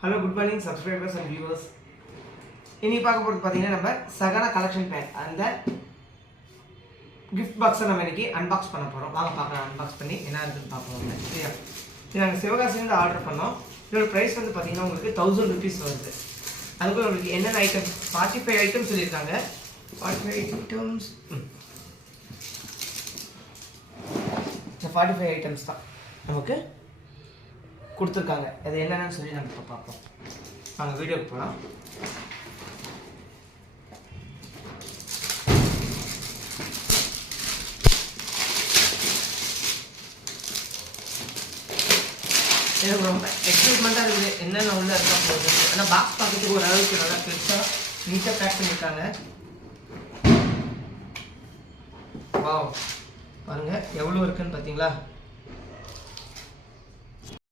Hello good morning subscribers and viewers. இன்னைக்கு பார்க்க போகிறது பார்த்தீங்கன்னா நம்ம சகனா கலெக்ஷன் பேக் அந்த கிஃப்ட் பாக்ஸை நம்ம இன்னைக்கு அன்பாக்ஸ் பண்ண போகிறோம். வாங்க பார்க்கலாம். அன்பாக்ஸ் பண்ணி என்ன இருக்குன்னு பார்ப்போம். சரியா, இது நாங்கள் சிவகாசிலேருந்து ஆர்டர் பண்ணோம். இதோட ப்ரைஸ் வந்து பார்த்தீங்கன்னா உங்களுக்கு 1000 rupees வருது. அதுக்குள்ள உங்களுக்கு என்னென்ன ஐட்டம் 45 ஐட்டம்ஸ் சொல்லியிருக்காங்க. 45 ஐட்டம்ஸ் 45 ஐட்டம்ஸ் தான் நமக்கு கொடுத்துருக்காங்க. அது என்னென்னு சொல்லி நம்ம இப்போ பார்ப்போம். நாங்கள் வீடியோக்கு போகலாம். எனக்கு ரொம்ப எக்ஸைட்மெண்ட்டாக இருக்குது என்னென்ன உள்ள இருக்கா போகுது. ஆனால் பாக்ஸ் பார்க்கறதுக்கு ஒரு அளவுக்கு நல்லா பெருசாக நீட்டாக பேக் பண்ணியிருக்காங்க. வாவ், பாருங்கள் எவ்வளோ இருக்குன்னு பார்த்தீங்களா.